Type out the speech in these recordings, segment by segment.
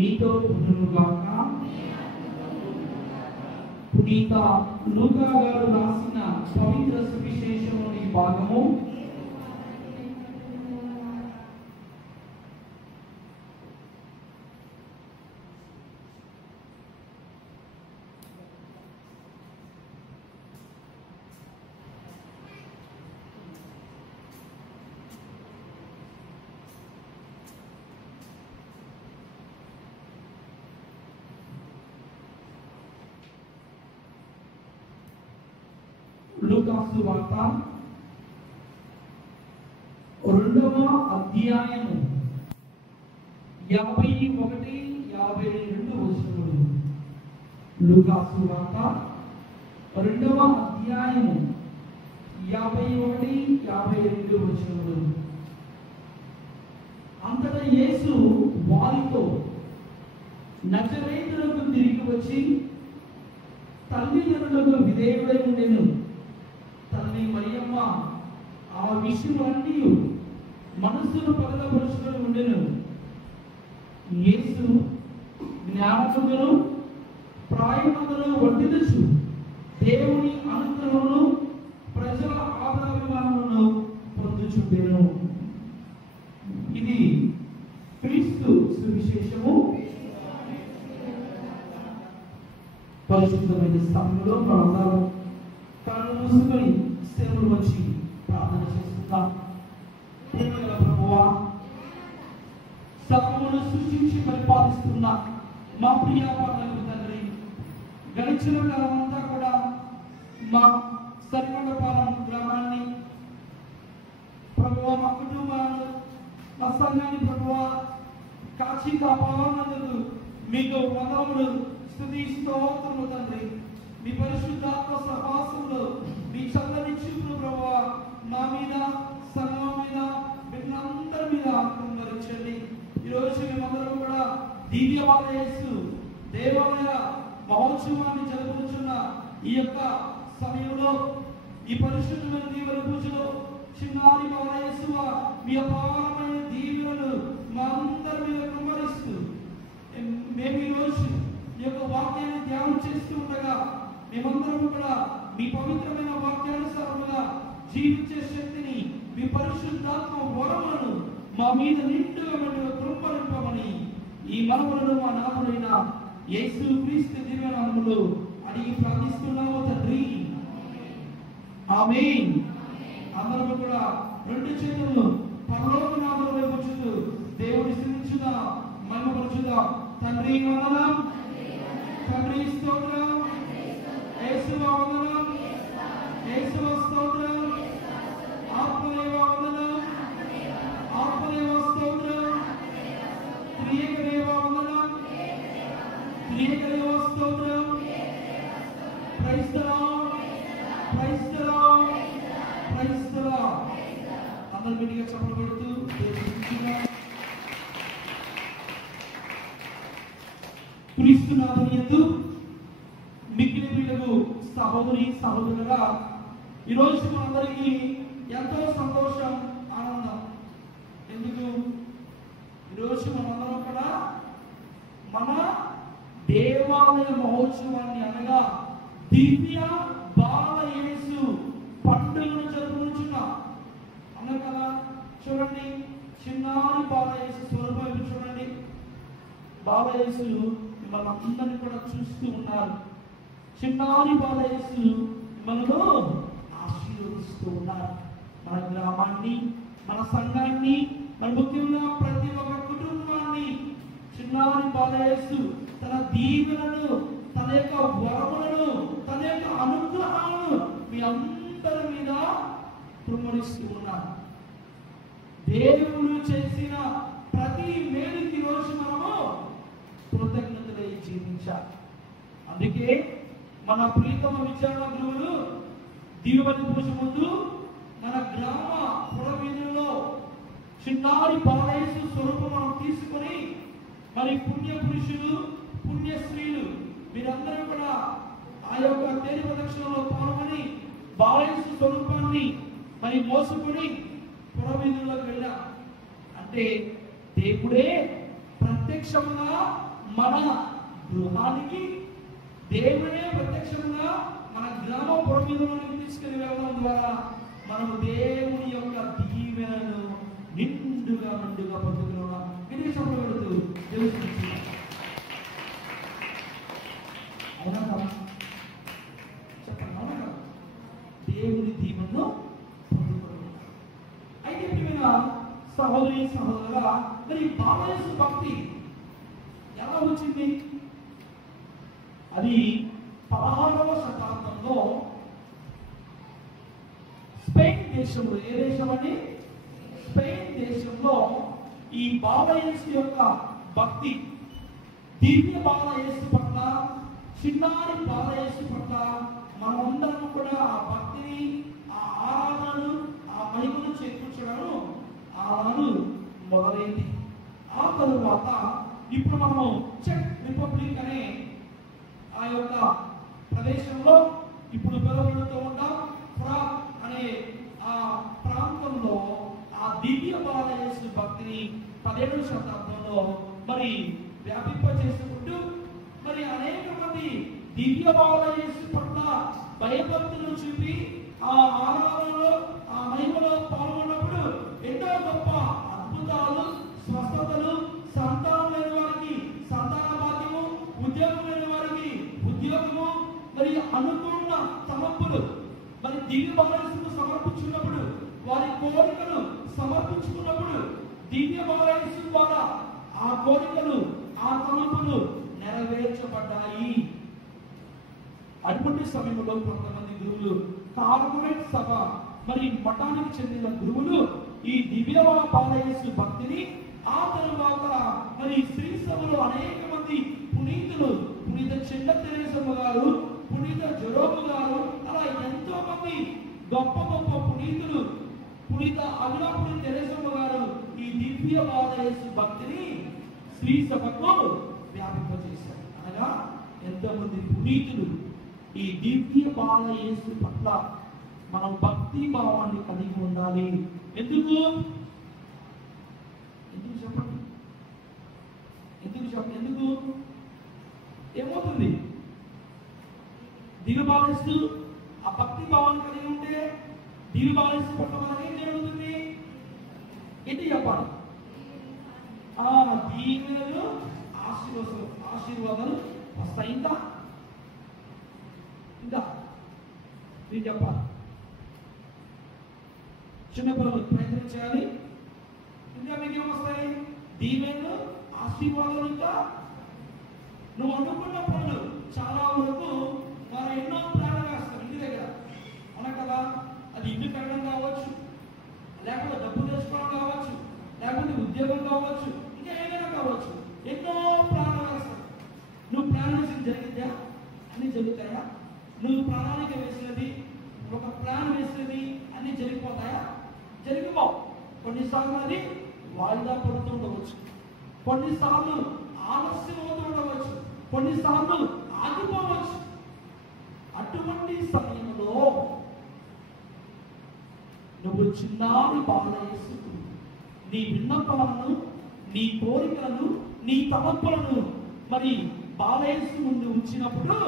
మీతో ఉండునుగాక. పునీత లూకా గారు రాసిన పవిత్ర సువిశేషంలోని భాగము లూకా సువార్త 2వ అధ్యాయము 51-52 వచనములు. లూకా సువార్త 2వ అధ్యాయము 51-52 వచనములు. అంతటా యేసు వారితో, నజరేతునకు తిరిగి వచ్చి తల్లిదండ్రులకు విధేయుడై ఉండెను. తల్లి మరియమ్మ ఆ విషయములన్నీ మనస్సును పగలపరుచుకొని ఉండెను. యేసు జ్ఞానమును ప్రాయమును వర్ధిల్లుచు దేవుని అనుగ్రహమును ప్రజల ఆదరాభిమానమును పొందుచుండెను. ఇది క్రీస్తు సువిశేషము. పరిశుద్ధమైన స్థలంలో మనందరం కళ్ళు మూసుకొని సేవలు వచ్చి ప్రార్థన చేస్తున్నాం. ప్రేమగల ప్రభువా, సర్వమును సృష్టించి పరిపాలిస్తున్న మా ప్రియ పరలోక తండ్రి, గడిచిన కాలం అంతా కూడా మా సరికొండపాలెం గ్రామాన్ని ప్రభువా, మా కుటుంబాలను, మా సంఘాన్ని ప్రభువా కాచి కాపాడనందుకు మీకు వందనములు, స్తుతి స్తోత్రములు తండ్రి. మీ పరిశుద్ధాత్మ సహవాసంలో మీ చల్లని చూపును ప్రభువా మా మీద, సంఘం మీద, బిడ్డలందరి మీద కుమ్మరించండి. ఈరోజు మేమందరం కూడా దివ్యవాద యేసు దేవాలయ మహోత్సవాన్ని జరుపుతున్న ఈ యొక్క సమయంలో ఈ పరిశుద్ధమైన దీవెన పూజలో చిన్నారి బాల యేసువ మీ అపారమైన దీవెనలు మా అందరి మీద కుమ్మరిస్తూ మేము ఈరోజు ఈ యొక్క వాక్యాన్ని ధ్యానం చేస్తూ ఉండగా మేమందరం కూడా మీ పవిత్రమైన వాక్యానుసారముగా జీవించే శక్తిని, మీ పరిశుద్ధాత్మ వరములను మా మీద నిండుగా కృపనింపమని ఈ మనవులను మా నాథుడైన యేసు క్రీస్తు దివ్యనామములో అడిగి ప్రార్థిస్తున్నాము తండ్రి. ఆమేన్. అందరూ కూడా రెండు చేతులను పరలోకనాథుల వైపు చూస్తూ దేవుని స్తుతించుదా, మహిమపరచుదా. తండ్రి వందనం, తండ్రి స్తోత్రం, యేసువ వందనం, యేసువ స్తోత్రం, ఆత్మదేవ వందనం, ఆత్మదేవ స్తోత్రం, త్రియేకదేవ వందనం, త్రియేకదేవ స్తోత్రం. Praise the Lord, praise the Lord, praise the Lord. అందరూ గట్టిగా చప్పట్లు కొడుతూ క్రీస్తునాథుని యందు మిక్కిలి ప్రియులకు సహోదరి సహోదరులుగా ఈరోజు మనందరికీ ఎంతో సంతోషం, ఆనందం. ఎందుకు? ఈరోజు మనందరం కూడా మన దేవాలయ మహోత్సవాన్ని అనగా దివ్య బాల యేసు పండుగను జరుపుకుంటున్నాం అన్నారు కదా. చూడండి, చిన్నారి బాల యేసు స్వరూపం చూడండి. బాల యేసు మిమ్మల్ని అందరినీ కూడా చూస్తూ ఉన్నారు. చిన్నారి బాల యేసు మనలో ఆశీర్వదిస్తూ ఉన్నారు. మన గ్రామాన్ని, మన సంఘాన్ని, మన ముఖ్యంగా ప్రతి ఒక్క కుటుంబాన్ని చిన్నారి బాల యేసు తన దీవెనను, తన యొక్క వరములను, తన యొక్క అనుగ్రహాలను మీ అందరి మీద కుమ్మరిస్తూ ఉన్నారు. దేవుడు చేసిన ప్రతి మేలుకి రోజు మనము కృతజ్ఞతలై జీవించాలి. అందుకే మన ప్రీతమ విచారణ గురువులు దీవెన పూజ ముందు మన గ్రామ పురవీధుల్లో చిన్నారి బాల యేసు స్వరూపం మనం తీసుకొని మరి పుణ్య పురుషులు, పుణ్య స్త్రీలు మీరందరూ కూడా ఆ యొక్క తేలి ప్రదక్షిణలో పాల్గొని బాల యేసు స్వరూపాన్ని మరి మోసుకొని పురవీధుల్లోకి వెళ్ళా. అంటే దేవుడే ప్రత్యేక ప్రత్యక్షంగా మన గృహానికి, దేవుడే ప్రత్యక్షంగా మన గ్రామ పురవీధులకు తీసుకెళ్లి వెళ్ళడం ద్వారా మనము దేవుని యొక్క దీవెనను నిండుగా పొందుతున్నాం. విదేశంలో వెళుతూ దేవుడు అవునా కదా? చెప్పండి, అవునా కదా? దేవుని దీవెనను పొందుతున్నాం. అయితే ప్రియమైన సహోదరి సహోదరుల, మరి బాలయేసు భక్తి ఎలా వచ్చింది? అది 16వ శతాబ్దంలో స్పెయిన్ దేశంలో, ఏ దేశం అని? స్పెయిన్ దేశంలో ఈ బాలయేసు యొక్క భక్తి, దివ్య బాలయేసు పట్ల, చిన్నారి బాలయేసు పట్ల మనమందరం కూడా ఆ భక్తిని, ఆ ఆరాధనను, ఆ మహిమను చేకూర్చడం ఆనాడు మొదలైంది. ఆ తరువాత ఇప్పుడు మనము చెక్ రిపబ్లిక్ అనే ఆ యొక్క ప్రదేశంలో ఇప్పుడు పిలువబడుతూ ఉంటాం. ప్రాగ్ అనే ఆ ప్రాంతంలో ఆ దివ్య బాలయేసు భక్తిని 17వ శతాబ్దంలో మరి వ్యాపింపచేసుకుంటూ మరి అనేక మంది దివ్య బాలయేసు పట్ల భయభక్తులు చూపి ఆ ఆరాధనలో, ఆ మహిమలో పాల్గొన్నప్పుడు ఎన్నో గొప్ప అద్భుతాలు, స్వస్థతలు, సంతానం లేని వారికి సంతాన భాగ్యము, ఉద్యోగం లేని వారికి ఉద్యోగము, మరి అనుకున్న తలంపులు, మరి దివ్య బాలయేసుకు సమర్పించుకున్నప్పుడు, వారి కోరికలు సమర్పించుకున్నప్పుడు దివ్య బాలయేసు ద్వారా ఆ కోరికలు, ఆ తలంపులు నెరవేర్చబడ్డాయి. అటువంటి సమయంలో కొంతమంది గురువులు, కార్పొరేట్ సభ మరి మఠానికి చెందిన గురువులు ఈ దివ్య బాలయేసు భక్తిని, ఆ తరువాత మరి శ్రీ సభలో అనేక మంది పునీతులు, పునీత చెండ తెరేసమ్మ గారు, పునీత జెరోము గారు, అలా ఎంతో మంది గొప్ప గొప్ప పునీతులు, పునీత అగులాపురి తెరేసమ్మ గారు ఈ దివ్య బాలయేసు భక్తిని శ్రీ సభకు వ్యాపింపజేశారు. అనగా ఎంతోమంది పునీతులు ఈ దివ్య బాలయేసు పట్ల మనం భక్తి భావాన్ని కలిగి ఉండాలి. ఎందుకు చెప్పండి? ఎందుకు ఏమవుతుంది? దివ్య బాలయేసు ఆ భక్తి భావాన్ని కలిగి ఉంటే దివ్య బాలయేసు పట్ల మనకి ఏం జరుగుతుంది? ఏంటి చెప్పాలి? ఆ దీవెనలు, ఆశీర్వాదాలు వస్తాయి. ఇంకా నేను చెప్పాలి, చిన్నపిల్లలు ప్రయత్నం చేయాలి. ఇంకా మీకు ఏమొస్తాయి? దీవెనలు, ఆశీర్వాదాలు. ఇంకా నువ్వు అనుకున్న పనులు చాలా వరకు వారు ఎన్నో ప్లాన్లు వేస్తారు ఇంటి దగ్గర, అవునా కదా? అది ఇల్లు కట్టడం కావచ్చు, లేకపోతే డబ్బు తెచ్చుకోవడం కావచ్చు, లేకపోతే ఉద్యోగం కావచ్చు, ఇంకా ఏదైనా కావచ్చు. ఎన్నో ప్లాన్లు వేస్తారు. నువ్వు ప్లాన్ వేసింది జరిగిందా? అన్ని జరుగుతాయా? నువ్వు ప్రణాళిక వేసినది, ఒక ప్లాన్ వేసినది అన్ని జరిగిపోతాయా? జరిగిపోవు. కొన్నిసార్లు అది వాయిదా పడుతూ ఉండవచ్చు, కొన్నిసార్లు ఆలస్యం అవుతూ ఉండవచ్చు, కొన్నిసార్లు ఆగిపోవచ్చు. అటువంటి సమయంలో నువ్వు చిన్నారి బాలయేసుకు నీ విన్నపాలను, నీ కోరికలను, నీ తలంపులను మరి బాలయేసు ముందు ఉంచినప్పుడు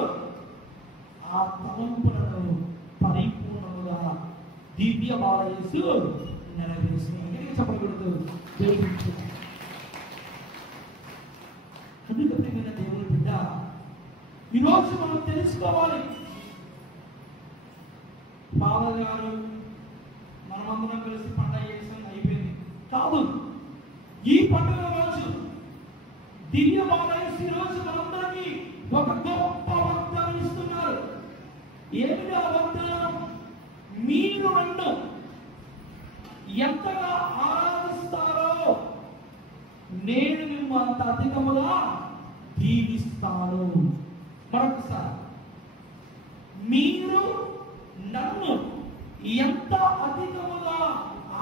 ఆ తలంపులను పరిపూర్ణముగా దివ్య బాలయేసు నెరవేరుస్తుంది. చెప్పకూడదు. అందుకే దేవుని బిడ్డ, ఈరోజు మనం తెలుసుకోవాలి. ఫాదర్ గారు మనమందరం కలిసి పండుగ చేసాం, అయిపోయింది కాదు. ఈ పండుగ రోజు దివ్య బాలయేసు ఈ రోజు మనందరికీ ఒక గొప్ప వాగ్దానం ఇస్తున్నారు. ఏమిటి ఆ వాగ్దానం? మీరు నన్ను ఎంతగా ఆరాధిస్తారో నేను మిమ్మల్ని అంత అధికముగా దీవిస్తాను. మరొకసారి, మీరు నన్ను ఎంత అధికముగా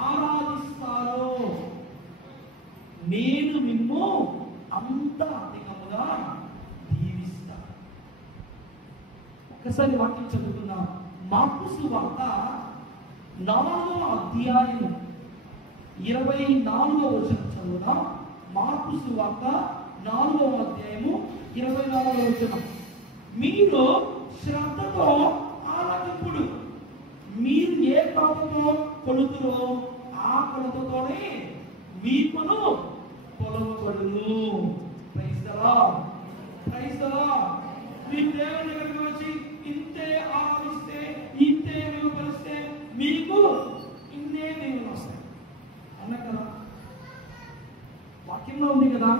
ఆరాధిస్తారో నేను మిమ్ము అంత అధికముగా దీవిస్తాను. ఒకసారి వాక్యం చదువుకుందాం. మార్కు సువార్త 4వ అధ్యాయం 24వ వచనం చదువుదాం. మార్కు సువార్త 4వ అధ్యాయము 24వ వచనం. మీరు శ్రద్ధతో ఆలకింపుడు, మీరు ఏ కొలతతో కొలుతురో ఆ కొలతతోనే వీపును కొలవబడును. Praise the Lord, praise the Lord. మీరు దేవుని దగ్గరికి వచ్చి ఇంతే ఆరాధిస్తే, ఇంతే విలువపరిస్తే మీకు ఇన్నే దేవులు వస్తాయి అన్న కదా. వాక్యంలో ఉంది కదా,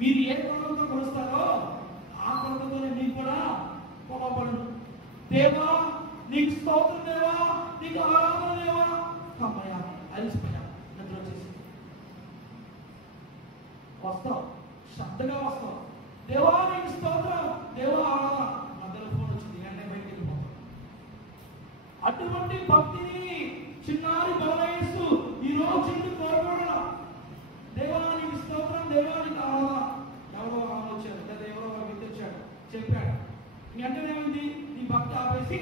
మీరు ఏ కొలతతో కొలుస్తారో ఆ కొలతతోనే మీకు కూడా కొలవబడును. దేవా నీకు స్తోత్రం, దేవా నీకు ఆరాధన, దేవా కమ్మయ్యా అలిసిపోయా నిద్ర వచ్చేసి వస్తావు, శ్రద్ధగా వస్తావు. దేవా నీకు స్తోత్రం, దేవా ఆరాధన, మధ్యలో ఫోన్ వచ్చింది, వెంటనే బయటికి వెళ్ళిపోతాం. అటువంటి భక్తిని చిన్నారి బలయేసు ఈ రోజు ఇంటికి కోరుకోవడం. దేవా నీకు స్తోత్రం, దేవా నీకు ఆరాధన. ఎవరో ఆమె వచ్చారు, లేదా ఎవరో వ్యక్తి వచ్చాడు, చెప్పాడు. వెంటనే ఏమైంది, నీ భక్తి ఆపేసి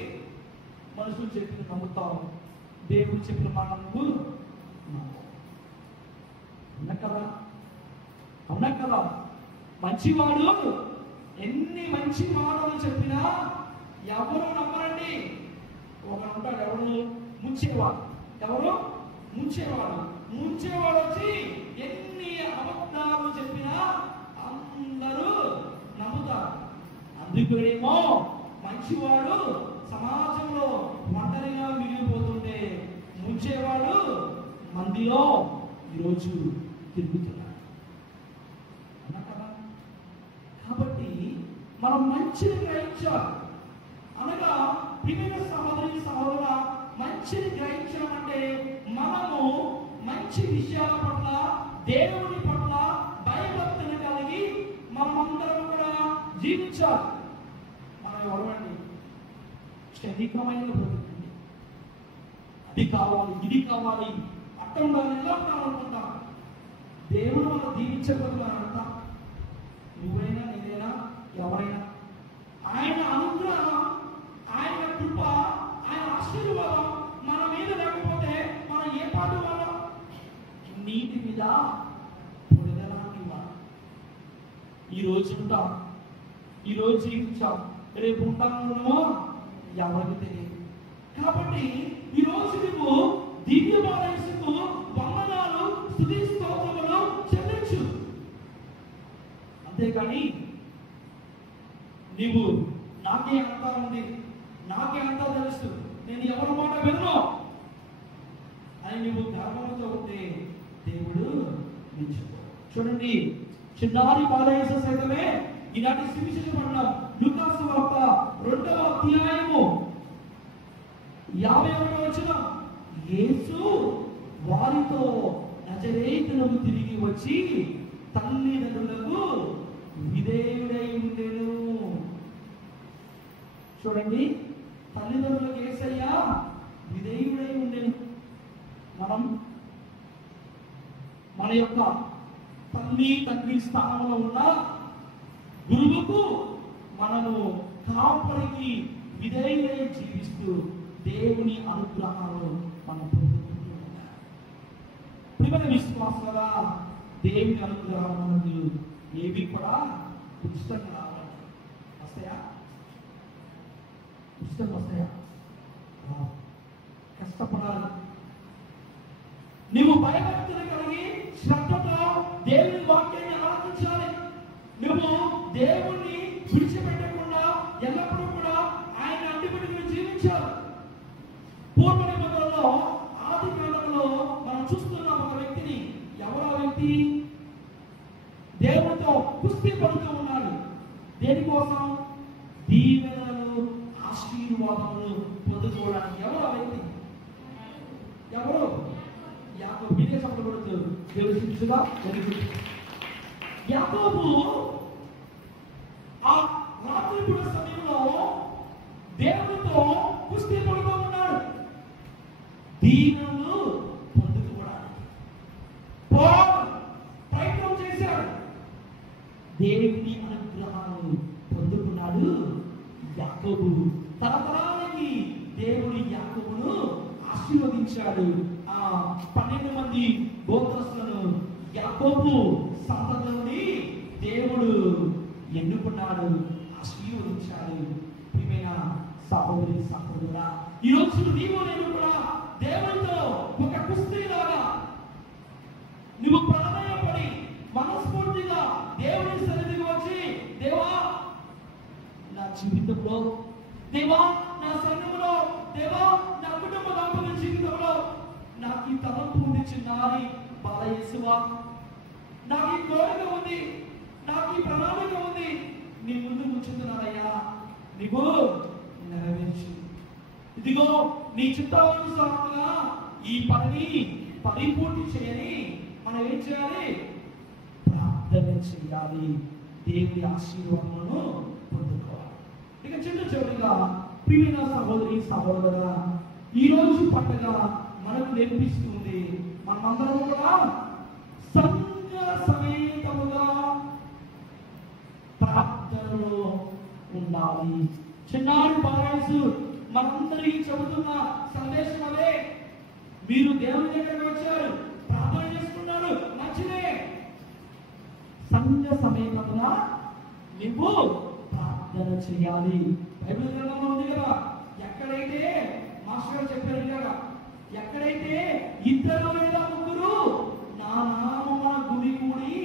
మనుషులు చెప్పిన నమ్ముతావు, దేవుడు చెప్పిన మాట నువ్వు అవునా కదా, అవునా కదా. మంచివాడు ఎన్ని మంచి మాటలు చెప్పినా ఎవరు నమ్మరండి. ఒకడు ఉంటాడు, ఎవరు ముంచేవాడు, ఎవరు ముంచేవాడు. ముంచేవాడు వచ్చి ఎన్ని అబద్ధాలు చెప్పినా అందరూ నమ్ముతారు. అందుకేమో మంచివాడు సమాజంలో ఒంటరిగా మిగిలిపోతుంటే ముంచేవాడు మందిలో ఈరోజు తిరుగుతున్నాడు అన్న కదా. కాబట్టి మనం మంచిని గ్రహించాలి. అనగా ప్రియమైన సహోదరి సహోదర, మంచిని గ్రహించడం అంటే మనము మంచి విషయాల పట్ల, దేవుని పట్ల భయభక్తులు కలిగి మనమందరం కూడా జీవించాలి. మనం ఎవరండి, క్షణికమైన బ్రతుకండి. అది కావాలి, ఇది కావాలి, అట్ట ఉండాలి, ఎలా ఉండాలనుకుంటా. దేవుడు మనం దీవించబోతున్నారంట. నువ్వైనా, నేనైనా, ఎవరైనా ఆయన అనుగ్రహం, ఆయన కృప, ఆయన ఆశీర్వాదం మన మీద లేకపోతే మనం ఏ పాటు వాళ్ళం? నీటి మీద పొడగలాంటి వాడు. ఈరోజు ఉంటాం, ఈరోజు జీవించాం, రేపు ఉంటామో ఎవరికి తెలియదు. కాబట్టి ఈరోజు నువ్వు దివ్య బాలయేసుకు వందనాలు, స్తుతి స్తోత్రములు చెల్లించు. అంతేకాని నీవు నాకే అంతా ఉంది, నాకే అంతా తెలుసు, నేను ఎవరి మాట వినను అని నువ్వు గర్వంతో ఉంటే దేవుడు మెచ్చుకో. చూడండి, చిన్నారి బాలయేసు సైతమే ఈనాటి సువిశేషపట్నం లూకా సువార్త 2వ అధ్యాయము 51వ వచనం. యేసు వారితో నజరేతునకు తిరిగి వచ్చి తల్లిదండ్రులకు విధేయుడై ఉండెను. చూడండి, తల్లిదండ్రులకు యేసయ్య విధేయుడై ఉండెను. మనం మన యొక్క తల్లి తండ్రి స్థానంలో ఉన్న గురువుకు మనము కాపరికి విధేయులై జీవిస్తూ దేవుని అనుగ్రహాలు మనం పొందుకుంటూ ఉంటాం. ప్రియమైన విశ్వాసులారా, దేవుని అనుగ్రహాలు మనకు ఏవి కూడా ఉచితంగా రావాలి. వస్తాయా? ఉచితంగా వస్తాయా? కష్టపడాలి. నువ్వు భయభక్తులు కలిగి శ్రద్ధతో దేవుని వాక్యాన్ని ఆరాధించాలి. నువ్వు దేవుణ్ణి విడిచిపెట్టకుండా ఎల్లప్పుడూ కూడా ఆయన అడ్డుపెట్టుకుని జీవించాలి. పూర్వ నిబంధనలో, ఆది కాలంలో మనం చూస్తున్నాం ఒక వ్యక్తిని. ఎవరో వ్యక్తి దేవునితో కుస్తీ పడుతూ ఉన్నాడు. దేనికోసం? దీవెనలు, ఆశీర్వాదములు పొందుకోవడానికి. ఎవరో వ్యక్తి, ఎవరు? యాకోబు. విదేశంలో పడుతుంది దేవుడు శిక్షగా జరుగుతుంది. యాకోబు ఆ రాత్రిపూట సమయంలో దేవునితో కుస్తీ పడుతూ ఉన్నాడు. దీవెనలు పొందుకోవడానికి ప్రయత్నం చేశాడు. దేవుని అనుగ్రహాలు పొందుకున్నాడు యాకోబు. తరతరాలకి దేవుని యాకోబును ఆశీర్వదించాడు. ఆ 12 మంది గోత్రస్తులను యాకోబు సంతతి నుండి దేవుడు ఎన్నుకున్నాడు, ఆశీర్వదించాడు. ప్రియమైన సహోదరి సహోదరుడా, ఈరోజు నీవు నేను కూడా దేవునితో ఒక కుస్తీలాగా నువ్వు ప్రాణాయపడి మనస్ఫూర్తిగా దేవుని సన్నిధికి వచ్చి, దేవా నా జీవితంలో, దేవా నా సంఘంలో, దేవా నా కుటుంబ దాంపత్య జీవితంలో నాకు ఈ తలంపు ఉంది చిన్నారి బాల యేసువా, నాకు ఈ కోరిక ఉంది, నాకు ఈ ప్రణాళిక ఉంది, నీ ముందు ఉంచుతున్నానయ్యా, నీవు నెరవేర్చు. ఇదిగో నీ చిత్తానుసారంగా ఈ పనిని పరిపూర్తి చేయని మనం ఏం చేయాలి? ప్రార్థన చేయాలి, దేవుని ఆశీర్వాదాలను పొందుకోవాలి. ఇక చివరిగా ప్రియమైన సహోదరి సహోదరా, ఈ రోజు పండుగ మనకు నేర్పిస్తుంది, మనమందరం కూడా సంఘ సమేతముగా ప్రార్థనలో ఉండాలి. చిన్నారి బాలయసు మనందరికీ చెబుతున్న సందేశం అదే. మీరు దేవుని దగ్గరికి వచ్చారు, ప్రార్థన చేసుకున్నారు, మంచిదే. సంఘ సమేతముగా నువ్వు ప్రార్థన చేయాలి. బైబిల్ గ్రంథంలో ఉంది కదా, ఎక్కడైతే మాస్టర్ గారు చెప్పారు కదా, ఎక్కడైతే ఇద్దరు లేదా ముగ్గురు నా నామమున గుడి కూడి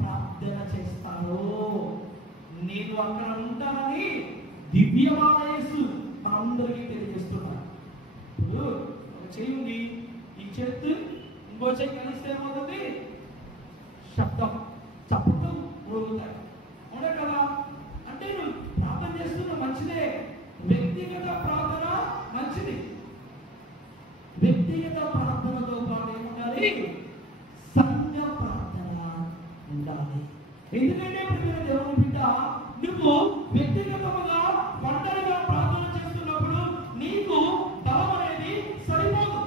ప్రార్థన చేస్తారో నేను అక్కడ ఉంటానని దివ్యమాన యేసు మనందరికీ తెలియజేస్తున్నారు. ఇప్పుడు ఒక చెయ్యి ఉంది, ఈ చేత్తు ఇంకో చెయ్యి కలిస్తే ఏమవుతుంది? శబ్దం, చప్పుడు ఊరుతాయి, అవునా కదా? అంటే నువ్వు ప్రార్థన చేస్తున్న మంచిదే, వ్యక్తిగత ప్రార్థన మంచిది. వ్యక్తిగత ప్రార్థనతో పాటు ఏముండాలి? సంఘ ప్రార్థన ఉండాలి. ఎందుకంటే ప్రియమైన దేవుని బిడ్డ, నువ్వు వ్యక్తిగతంగా ఒంటరిగా ప్రార్థన చేస్తున్నప్పుడు నీకు బలం అనేది సరిపోదు.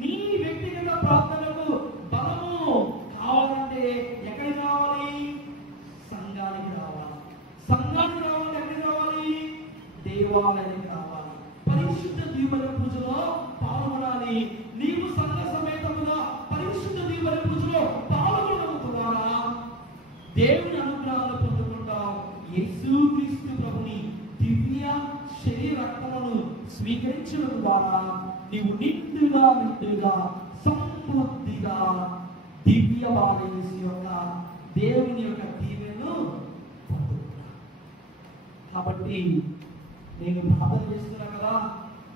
నీ వ్యక్తిగత ప్రార్థనకు బలము కావాలంటే ఎక్కడికి రావాలి? సంఘానికి రావాలి. సంఘానికి రావాలి, ఎక్కడికి రావాలి? దేవాలయానికి రావాలి. పరిశుద్ధ దీవెన పూజలో పాల్గొనాలి. నీవు సంఘ సమేతముగా పరిశుద్ధ దీవెన పూజలో పాల్గొనడం ద్వారా దేవుని అనుగ్రహాలు పొందుకుంటావు. యేసుక్రీస్తు ప్రభుని దివ్య శరీర రక్తమును స్వీకరించడం ద్వారా నీవు నిండుగా సమృద్ధిగా దివ్య బాలయేసు యొక్క దేవుని యొక్క దీవెనను పొందుకుంటావు. కాబట్టి నేను ప్రార్థన చేస్తున్నా కదా,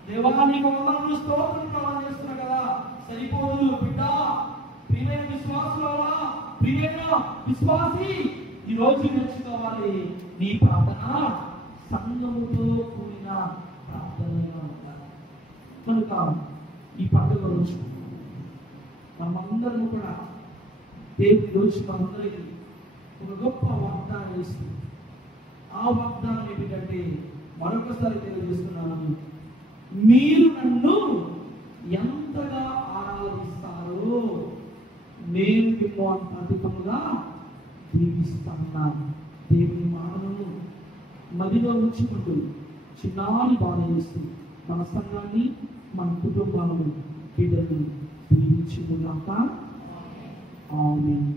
దేవా నీకు వందనములు స్తోత్రం ప్రార్థన చేస్తున్నా కదా, సరిపోదు బిడ్డ. ప్రియమైన విశ్వాసులారా, ప్రియమైన విశ్వాసి, ఈ రోజు నేర్చుకోవాలి, నీ ప్రార్థన సంఘముతో కూడిన ప్రార్థనగా ఉండాలి. కనుక ఈ పండుగ రోజు మనమందరం కూడా దేవుని రోజు మనందరికీ ఒక గొప్ప వాగ్దానం ఇస్తుంది. ఆ వాగ్దానం ఏమిటంటే మరొకసారి తెలియజేస్తున్నాను, మీరు నన్ను ఎంతగా ఆరాధిస్తారో నేను మిమ్మల్ని అంత అధికముగా దీవిస్తాను. దేవుని మాటలను మదిలో ఉంచుకుంటూ చిన్నారి బాధ చేస్తూ మన సంఘాన్ని, మన కుటుంబాలను, బిడ్డలను దీవించుకున్నాక ఆమేన్.